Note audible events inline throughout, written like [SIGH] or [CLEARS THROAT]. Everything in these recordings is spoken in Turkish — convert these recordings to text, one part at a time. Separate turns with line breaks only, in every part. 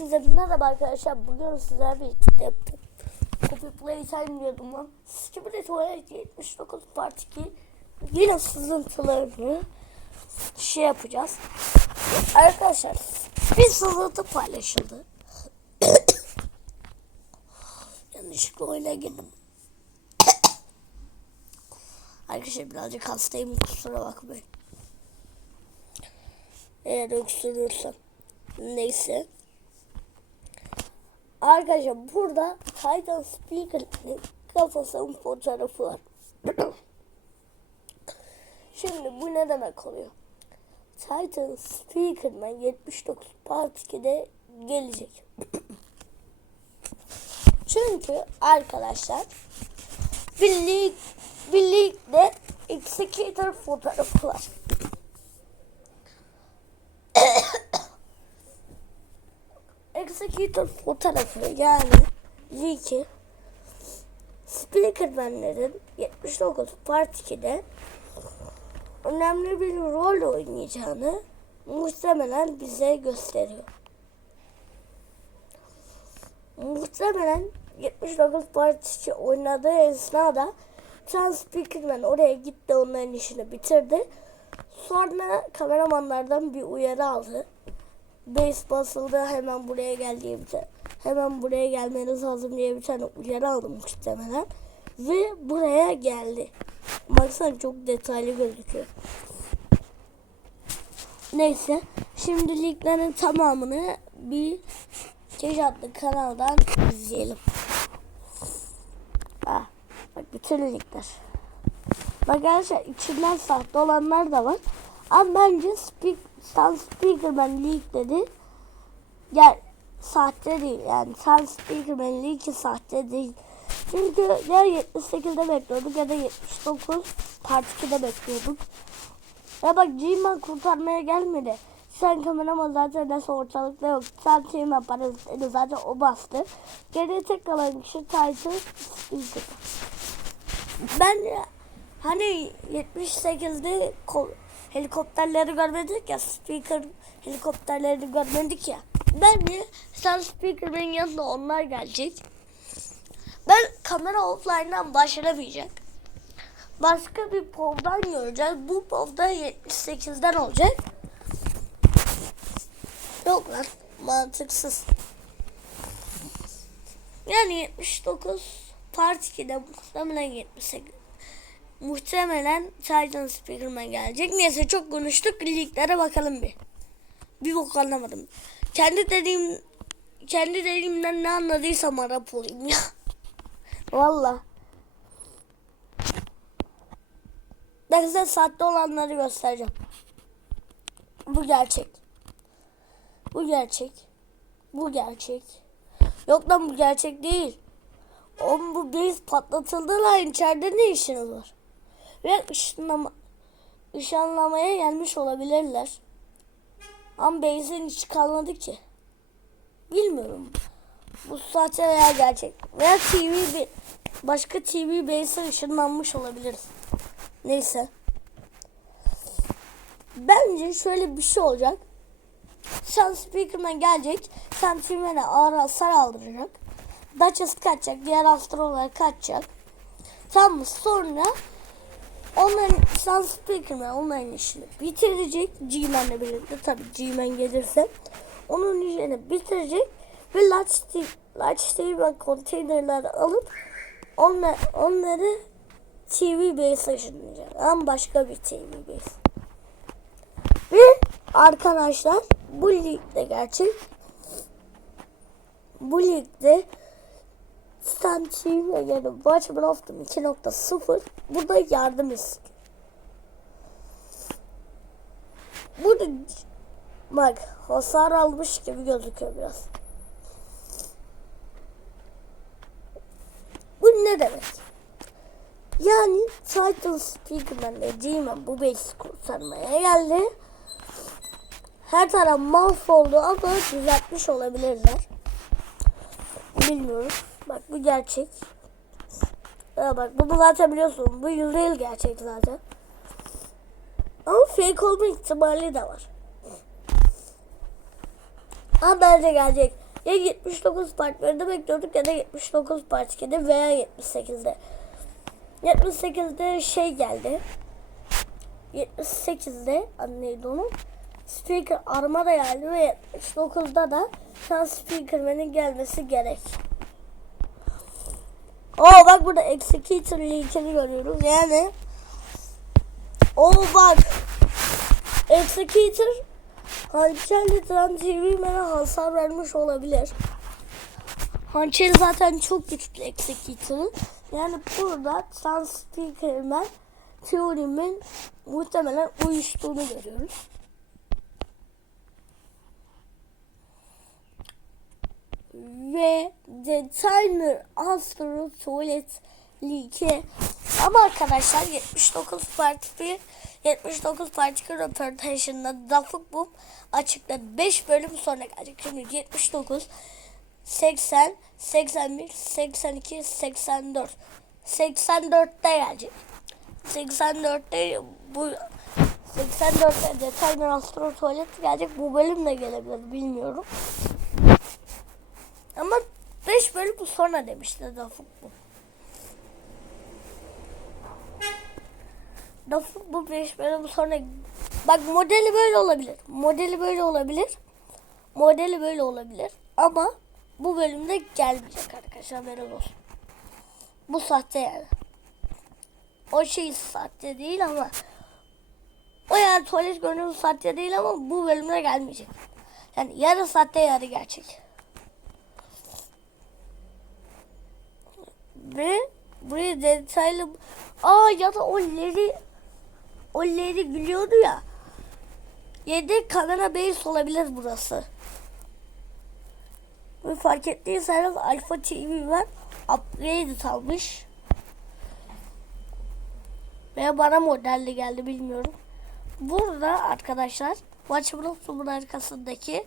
Hepinize merhaba arkadaşlar. Bugün sizlerle birlikte yaptım. Copy Playtime diyordum lan. Skibidi Tuvalet 79 Part 2 yine sızıntılarını şey yapacağız. Arkadaşlar bir sızıntı paylaşıldı. [COUGHS] Yanlışlıkla oyuna girdim. [COUGHS] Arkadaşlar birazcık hastayım kusura bakmayın. Eğer öksürürsem. Neyse. Arkadaşlar burada Titan Speaker'ın kafasının fotoğrafı var. [CLEARS THROAT] Şimdi bu ne demek oluyor? Titan Speakerman 79 Part 2'de gelecek. [CLEARS THROAT] Çünkü arkadaşlar birlik birlikte Executor fotoğrafı var. Executor fotoğrafı yani Leak'i Speakerman'lerin 79 Part 2'de önemli bir rol oynayacağını muhtemelen bize gösteriyor. Muhtemelen 79 Part 2 oynadığı esnada Trans Speakerman oraya gitti onların işini bitirdi. Sonra kameramanlardan bir uyarı aldı base basıldı hemen buraya gel diye bir tane hemen buraya gelmeniz lazım diye bir tane uyarı aldım muhtemelen ve buraya geldi. Baksana çok detaylı gözüküyor. Neyse şimdi linklerin tamamını bir Keş adlı kanaldan izleyelim. Ah, bak bütün linkler. Bak arkadaşlar içinden sahte olanlar da var. Ama bence Speak, Sun Speakerman League Gel sahte değil yani Sun Speakerman League sahte değil. Çünkü ya 78'de bekliyorduk ya da 79 Part 2'de bekliyorduk. Ya bak G-Man kurtarmaya gelmedi. Sen kameraman zaten nasıl ortalıkta yok. Sen team yaparız dedi zaten o bastı. Geriye tek kalan kişi Titan. Ben hani 78'de helikopterleri görmedik ya speaker helikopterleri görmedik ya. Bence sen speaker'ın yanında onlar gelecek. Ben kamera offline'dan başlamayacak. Başka bir povdan göreceğiz. Bu povda 78'den olacak. Yok lan mantıksız. Yani 79 Part 2'de muhtemelen 78 muhtemelen Titan Speakerman gelecek. Neyse çok konuştuk. Liglere bakalım bir. Bir bok anlamadım. Kendi dediğim kendi dediğimden ne anladıysam Arap olayım ya. [LAUGHS] Valla. Ben size sahte olanları göstereceğim. Bu gerçek. Bu gerçek. Bu gerçek. Yok lan bu gerçek değil. Oğlum bu base patlatıldı lan içeride ne işiniz var? Ve ışınlama, ışınlamaya gelmiş olabilirler. Ama base'in hiç kalmadı ki. Bilmiyorum. Bu sahte veya gerçek. Veya TV bir başka TV base'e ışınlanmış olabiliriz. Neyse. Bence şöyle bir şey olacak. Sen Speakerman gelecek. Sen filmine ağır hasar aldıracak. Duchess kaçacak. Diğer astrolar kaçacak. Tamam mı? Sonra onların Speakerman onların işini bitirecek. G-Man'le birlikte tabi G-Man gelirse. Onun işini bitirecek. Ve Large Steel, Large Steel alıp onlar, onları TV base taşınacak. Ama başka bir TV base. Ve arkadaşlar bu ligde gerçek. Bu ligde Stan TV yani Watch Blossom 2.0 burada yardım istiyor. Burada bak hasar almış gibi gözüküyor biraz. Bu ne demek? Yani Titan Speakerman ve Demon bu base kurtarmaya geldi. Her taraf mahvoldu ama düzeltmiş olabilirler. Bilmiyorum. Bak bu gerçek. Ya bak bunu zaten biliyorsun. Bu real gerçek zaten. Ama fake olma ihtimali de var. Ama bence gelecek. ya 79 part 1'de bekliyorduk ya da 79 part 2'de veya 78'de. 78'de şey geldi. 78'de adı neydi onun? Speaker Armada geldi ve 79'da da Sun Speakerman'in gelmesi gerek. Oo bak burada Executor linkini görüyoruz. Yani o bak Executor Hançerli Tren TV'mene hasar vermiş olabilir. Hançeri zaten çok güçlü Executor'ın. Yani burada Speakerman teorimin muhtemelen uyuştuğunu görüyoruz. Ve The Timer Astro Tuvalet League ama arkadaşlar 79 Part 1 79 Part 2 röportajında Dafuk Boom açıkladı. 5 bölüm sonra gelecek. Şimdi 79 80 81 82 84 84'te gelecek. 84'te bu 84'te The Timer Astro Tuvalet gelecek. Bu bölüm de gelebilir bilmiyorum. Ama 5 bölüm sonra demişti Dafuk Boom. Nasıl bu 5 bölüm sonra bak modeli böyle olabilir. Modeli böyle olabilir. Modeli böyle olabilir. Ama bu bölümde gelmeyecek arkadaşlar haberin olsun. Bu sahte yani. O şey sahte değil ama o yani tuvalet görünümü sahte değil ama bu bölümde gelmeyecek. Yani yarı sahte yarı gerçek. Ve buraya detaylı Aa ya da o leri o leri gülüyordu ya. Yedek kamera base olabilir burası. Ve fark ettiyseniz Alpha TV var. Upgrade almış. Veya bana modelli geldi bilmiyorum. Burada arkadaşlar Watchable Zoom'un arkasındaki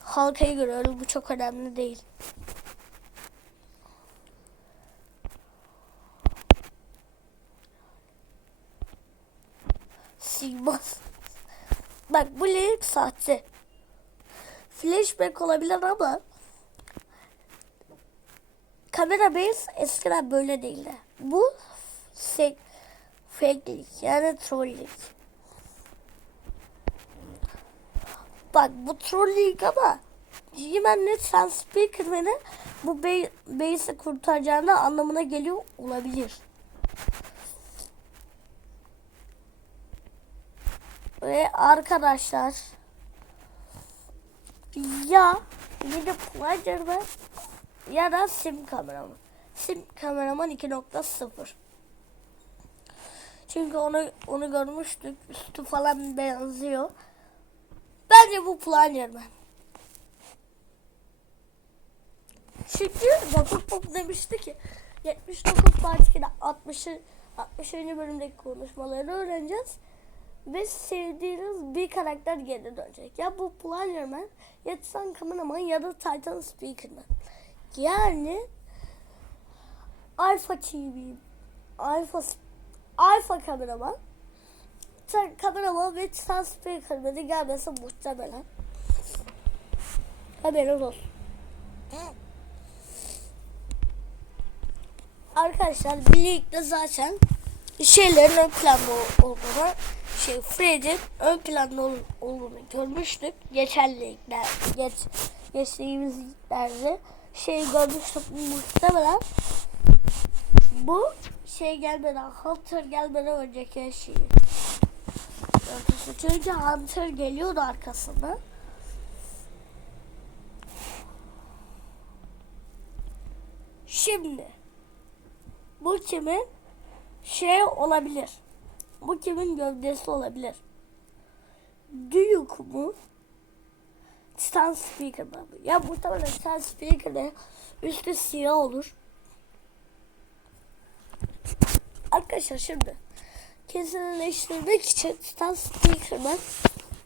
halkayı görüyoruz. Bu çok önemli değil. Sigmaz. Bak bu link sahte. Flashback olabilir ama kamera base eskiden böyle değildi. Bu fake, fake'lik yani trolllik. Bak bu trolllik ama He-Man lütfen Speakerman'ı bu base'i kurtaracağını anlamına geliyor olabilir. Ve arkadaşlar ya yine Plunger ya da sim kameraman. Sim kameraman 2.0. Çünkü onu onu görmüştük. Üstü falan benziyor. Bence bu Plungerman. Çünkü Vakıf Pop demişti ki 79 Part 2'de 60. 60. bölümdeki konuşmaları öğreneceğiz ve sevdiğiniz bir karakter geri dönecek. Ya bu Plannerman ya Titan Kameraman ya da Titan Speakerman. Yani Alpha TV, Alpha Alpha kameraman, Titan kameraman ve Titan Speakerman'ın gelmesi muhtemelen. Haberiniz olsun. Arkadaşlar birlikte zaten şeylerin ön planda olduğunu şey Fred'in ön planda ol, olduğunu görmüştük. Geçen ligler, geç, geçtiğimiz liglerde şey görmüştük muhtemelen. Bu şey gelmeden, Hunter gelmeden önceki şey. Çünkü Hunter geliyordu arkasında. Şimdi bu kimin şey olabilir. Bu kimin gövdesi olabilir? Duke mu? Titan Speaker mı? Ya muhtemelen Titan Speaker'de üstü siyah olur. Arkadaşlar şimdi kesinleştirmek için Titan Speaker'dan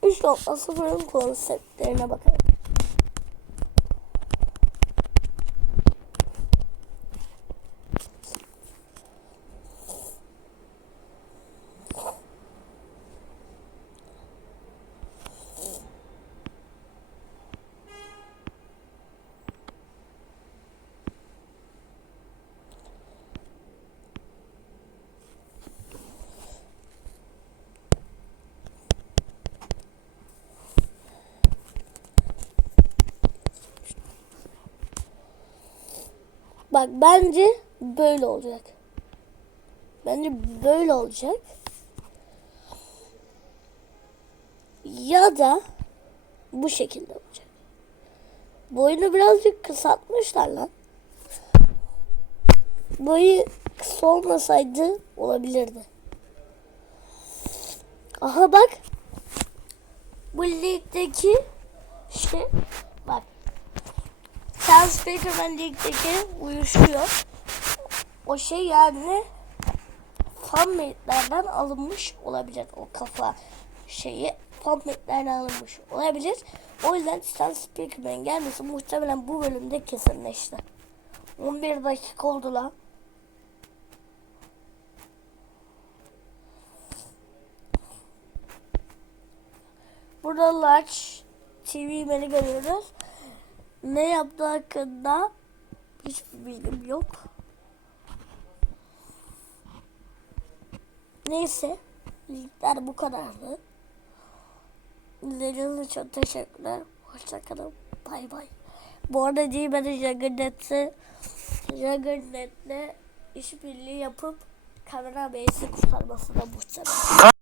3.0'ın konseptlerine bakalım. Bak bence böyle olacak. Bence böyle olacak. Ya da bu şekilde olacak. Boyunu birazcık kısaltmışlar lan. Boyu kısa olmasaydı olabilirdi. Aha bak. Bu ligdeki bak. Charles Speakerman ligdeki uyuşuyor. O şey yani fanmate'lerden alınmış olabilir. O kafa şeyi fanmate'lerden alınmış olabilir. O yüzden Stan Speakerman gelmesi muhtemelen bu bölümde kesinleşti. 11 dakika oldu lan. Burada Large TV beni görüyoruz. Ne yaptığı hakkında hiçbir bilgim yok. Neyse. Linkler bu kadardı. İzlediğiniz için teşekkürler. Hoşçakalın. Bay bay. Bu arada G-Man'in Juggernet'e Juggernet'le işbirliği yapıp kamera base'i kurtarmasına muhtemelen.